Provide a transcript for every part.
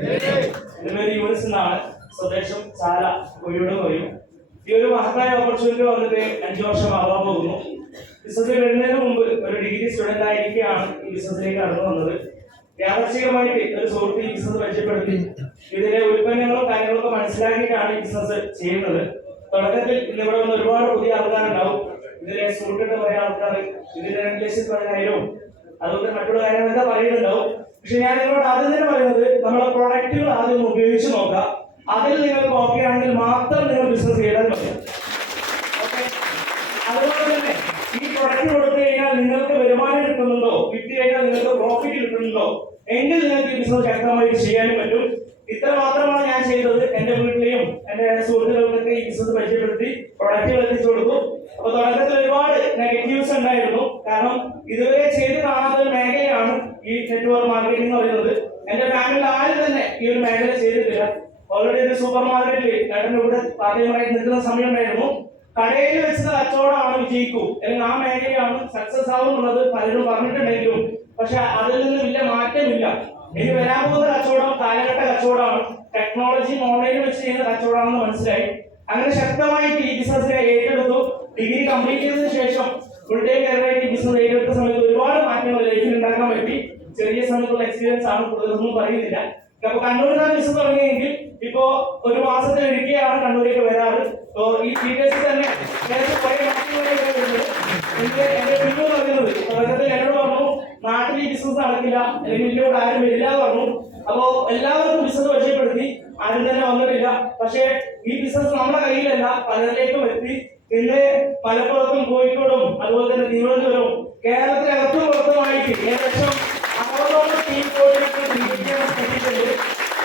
എന്റെ പേര് യൂനിസ് എന്നാണ്. സ്വദേശം ചാല, കോഴിയോട് പറയും. ഈ ഒരു മഹത്തായ ഓപ്പർച്യൂണിറ്റി വന്നിട്ട് 5 വർഷം ആവാൻ പോകുന്നു. ബിസിനസ്സിൽ വരുന്നതിന് മുമ്പ് ഒരു ഡിഗ്രി സ്റ്റുഡന്റ് ആയിരിക്കുകയാണ് ഈ ബിസിനസ്സിലേക്ക് കടന്നു വന്നത്. യാദർശികമായിട്ട് ഒരു സുഹൃത്ത് ഈ ബിസിനസ് പരിചയപ്പെടുത്തി ഇതിലെ ഉൽപ്പന്നങ്ങളും കാര്യങ്ങളൊക്കെ മനസ്സിലാക്കിയിട്ടാണ് ഈ ബിസിനസ് ചെയ്യുന്നത്. തുടക്കത്തിൽ ഇന്നിവിടെ വന്ന് ഒരുപാട് പുതിയ ആൾക്കാരുണ്ടാവും. ഇതിലെ സൂട്ടിട്ട് പോയ ആൾക്കാർ, ഇതിന്റെ 2,10,000 അതുപോലെ മറ്റുള്ള കാര്യങ്ങളൊക്കെ പറയുന്നുണ്ടാവും. പക്ഷെ ഞാൻ നിങ്ങളോട് ആദ്യം തന്നെ പറയുന്നത്, നമ്മളെ പ്രൊഡക്റ്റുകൾ ആദ്യം ഉപയോഗിച്ച് നോക്കുക. അതിൽ നിങ്ങൾക്ക് ഓക്കെ ആണെങ്കിൽ മാത്രം നിങ്ങൾ ബിസിനസ് ചെയ്താൽ മതി. ഓക്കെ, അതുപോലെ തന്നെ ഈ പ്രൊഡക്റ്റ് കൊടുത്തു കഴിഞ്ഞാൽ നിങ്ങൾക്ക് വരുമാനം കിട്ടുന്നുണ്ടോ, വിറ്റ് കഴിഞ്ഞാൽ നിങ്ങൾക്ക് പ്രോഫിറ്റ് കിട്ടുന്നുണ്ടോ എങ്കിൽ നിങ്ങൾക്ക് ഈ ബിസിനസ് ശക്തമായിട്ട് ചെയ്യാനും പറ്റും. ഇത്ര മാത്രമാണ് ഞാൻ ചെയ്തത്. എന്റെ വീട്ടിലെയും എന്റെ സുഹൃത്തുക്കൾക്കൊക്കെ ഈ ബിസിനസ് പരിചയപ്പെടുത്തി പ്രൊഡക്റ്റുകൾ എത്തിച്ചു കൊടുത്തു. അപ്പൊ തുടക്കത്തിൽ ഒരുപാട് നെഗറ്റീവ്സ് ഉണ്ടായിരുന്നു. കാരണം ഇതുവരെ ചെയ്ത് കാണാത്ത ഒരു മേഖലയാണ് ഈ നെറ്റ്വർക്ക് മാർക്കറ്റിംഗ് എന്ന് പറയുന്നത്. എന്റെ ഫാമിലിയിൽ ആരും തന്നെ ഈ ഒരു മേഖല ചെയ്തിട്ടില്ല. ഓൾറെഡി ഒരു സൂപ്പർ മാർക്കറ്റിൽ ഏട്ടൻ്റെ കൂടെ പാർട്ടിയുമായിട്ട് നിൽക്കുന്ന സമയം ഉണ്ടായിരുന്നു. കടയിൽ വെച്ചുള്ള കച്ചവടമാണ് വിജയിക്കൂ, അല്ലെങ്കിൽ ആ മേഖലയാണ് സക്സസ് ആവും എന്നുള്ളത് പലരും പറഞ്ഞിട്ടുണ്ടെങ്കിലും പക്ഷെ അതിൽ നിന്ന് വലിയ മാറ്റമില്ല. ഇനി വരാൻ പോകുന്ന കച്ചവടം കാലഘട്ട കച്ചവടമാണ്, ടെക്നോളജി ഓൺലൈനിൽ വെച്ച് ചെയ്യുന്ന കച്ചവടമാണെന്ന് മനസ്സിലായി. അങ്ങനെ ശക്തമായിട്ട് ഈ ബിസിനസ്സിനെ ഏറ്റെടുത്തു. ഡിഗ്രി കംപ്ലീറ്റ് ചെയ്തതിനു ശേഷം ഫുൾ ടൈം കരിയറായിട്ട് ഈ ബിസിനസ് ഏറ്റെടുത്ത സമയത്ത് ഒരുപാട് മാറ്റങ്ങൾ ലൈഫിൽ ഉണ്ടാക്കാൻ പറ്റി. ചെറിയ സമയത്തുള്ള എക്സ്പീരിയൻസ് ആണ്, കൂടുതലൊന്നും പറയുന്നില്ല. അപ്പൊ കണ്ണൂരിലാണ് ബിസിനസ് തുടങ്ങിയെങ്കിൽ ഇപ്പോ ഒരു മാസത്തിൽ ഒരിക്കലാണ് കണ്ണൂരേക്ക് വരാറ്. ഈ ഡീറ്റെയിൽസ് തന്നെ എന്റെ പിന്നീട് പറയുന്നത് തുടക്കത്തിൽ എന്നോട് പറഞ്ഞു, നാട്ടിൽ ഈ ബിസിനസ് നടക്കില്ല, അല്ലെങ്കിൽ ഇതിലൂടെ ആരും വരില്ല എന്ന് പറഞ്ഞു. അപ്പോ എല്ലാവർക്കും ബിസിനസ് പരിചയപ്പെടുത്തി, ആരും തന്നെ വന്നിട്ടില്ല. പക്ഷേ ഈ ബിസിനസ് നമ്മുടെ കയ്യിലല്ല, പലരിലേക്കും എത്തി. ഇന്ന് മലപ്പുറത്തും കോഴിക്കോടും അതുപോലെ തന്നെ തിരുവനന്തപുരവും കേരളത്തിനകത്തും പുറത്തുമായിട്ട് ഏകദേശം 60ഓളം ടീം കോഴിക്കോട്.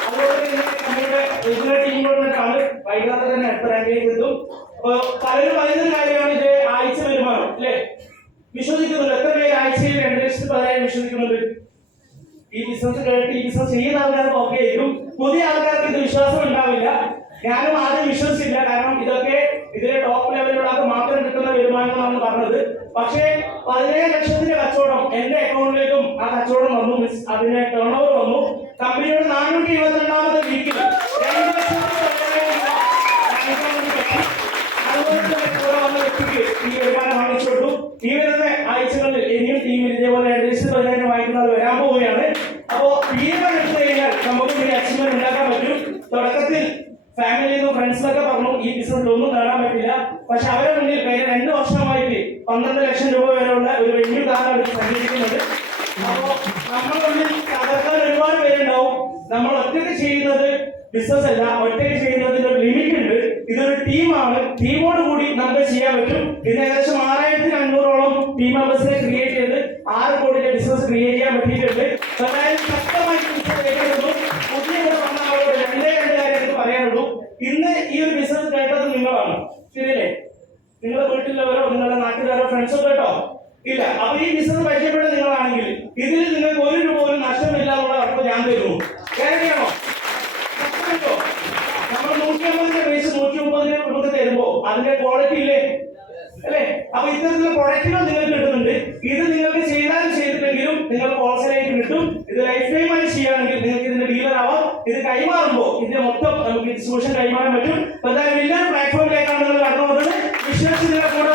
അതുപോലെ തന്നെ നമ്മുടെ റെഗുലർ ടീമുകളിലാണ് വൈകാതെ തന്നെ അടുത്ത റാങ്കിലേക്ക് എത്തും. അപ്പൊ പലരും പറയുന്ന കാര്യമാണ് ഇത് ആഴ്ച വരുമാനം അല്ലെ, വിശ്വസിക്കുന്നുണ്ട്. എത്ര പേര് ആഴ്ചയിൽ 2,10,000 വിശ്വസിക്കുന്നുണ്ട്? ഈ ബിസിനസ് കേട്ട് ഈ ബിസിനസ് ചെയ്യുന്ന ആൾക്കാർക്ക് ഓക്കെ ആയിരിക്കും, പുതിയ ആൾക്കാർക്ക് ഇത് വിശ്വാസം ഉണ്ടാവില്ല. ഞാനും ആദ്യം വിശ്വസിച്ചില്ല, കാരണം ഇതൊക്കെ ഇതിലെ ടോപ്പ് ലെവലിലുള്ള മാത്രം കിട്ടുന്ന വരുമാനങ്ങളാണ് പറഞ്ഞത്. പക്ഷേ 17 ലക്ഷത്തിന്റെ കച്ചവടം എന്റെ അക്കൗണ്ടിലേക്കും ആ കച്ചവടം വന്നു. അതിന് ടേൺ ഓവർ വന്നു. കമ്പനിയുടെ 422ാമത്തെ വീക്കിൽ 2 ലക്ഷം വന്ന വ്യക്തിക്ക് ഈ വരുമാനം വാങ്ങിച്ചുകൊണ്ടു. ഈ വരുന്ന ആഴ്ചകളിൽ ഇനിയും ടീമിൽ ഇതേപോലെ 2,10,000 വാങ്ങിക്കുന്നത് വരാൻ പോവുകയാണ്. അപ്പോ തീരുമാനം എടുത്തു കഴിഞ്ഞാൽ നമുക്ക് ഈ അച്ചീവ്മെന്റ് ഉണ്ടാക്കാൻ പറ്റും. തുടക്കത്തിൽ ഫാമിലിയിൽ നിന്നും ഫ്രണ്ട്സിനൊക്കെ പറഞ്ഞു ഈ ബിസിനസ്സിൽ ഒന്നും നേടാൻ പറ്റില്ല. പക്ഷെ അവരെ മുന്നിൽ കഴിഞ്ഞ 2 വർഷമായിട്ട് 12 ലക്ഷം രൂപ വരെയുള്ള ഒരു വെന്യൂ താരം അവർ സഞ്ചരിക്കുന്നുണ്ട്. അപ്പോ നമ്മുടെ മുന്നിൽ തകർക്കാൻ ഒരുപാട് പേരുണ്ടാവും. നമ്മൾ ഒറ്റയ്ക്ക് ചെയ്യുന്നത് ബിസിനസ് അല്ല, ഒറ്റയ്ക്ക് ചെയ്യുന്നതിന്റെ ഒരു ലിമിറ്റ് ഉണ്ട്. ഇതൊരു ടീമാണ്. ടീമോട് കൂടി നമുക്ക് ചെയ്യാൻ പറ്റും. ഇന്ന് ഏകദേശം 6,500ഓളം ടീം മെമ്പേഴ്സിനെ ക്രിയേറ്റ് ചെയ്ത് 6 കോടിയുടെ ബിസിനസ് ക്രിയേറ്റ് ചെയ്യാൻ പറ്റിയിട്ടുണ്ട്. ശക്തമായിട്ട് പുതിയ വന്ന ആളോട് 2 കാര്യത്തിൽ പറയാനുള്ളൂ. ഇന്ന് ഈ ഒരു ബിസിനസ് കേട്ടത് നിങ്ങളാണ്, ശരിയല്ലേ? നിങ്ങളുടെ വീട്ടിലുള്ളവരോ നിങ്ങളുടെ നാട്ടുകാരോ ഫ്രണ്ട്സോ കേട്ടോ ഇല്ല. അപ്പൊ ഈ ബിസിനസ് പരിചയപ്പെട്ട നിങ്ങളാണെങ്കിൽ ഇതിൽ നിങ്ങൾക്ക് 1 രൂപ പോലും നഷ്ടമില്ല എന്നുള്ള ഉറപ്പ് ഞാൻ തരുന്നു. കേരളീയാണോ? നമ്മൾ 150 പൈസ 130 നമുക്ക് തരുമ്പോ അതിന്റെ ക്വാളിറ്റി ഇല്ലേ അല്ലെ? അപ്പൊ ഇത്തരത്തിലുള്ള പ്രൊഡക്റ്റുകൾ നിങ്ങൾക്ക് കിട്ടുന്നുണ്ട്. ഇത് നിങ്ങൾക്ക് ചെയ്താലും ചെയ്തിട്ടെങ്കിലും നിങ്ങൾക്ക് ഹോൾസെയിലായിട്ട് കിട്ടും. ഇത് ലൈഫ് ടൈം ആയി ചെയ്യുകയാണെങ്കിൽ നിങ്ങൾക്ക് ഇതിന്റെ ഡീലർ ആവാം. ഇത് കൈമാറുമ്പോൾ ഇതിന്റെ മൊത്തം നമുക്ക് ഡിസ്ട്രിബ്യൂഷൻ കൈമാറാൻ പറ്റും. അപ്പൊ എന്തായാലും വലിയൊരു പ്ലാറ്റ്ഫോമിലേക്കാണ് നിങ്ങൾ കടന്നു വന്നത്. വിശ്വസിച്ച് നിങ്ങളുടെ കൂടെ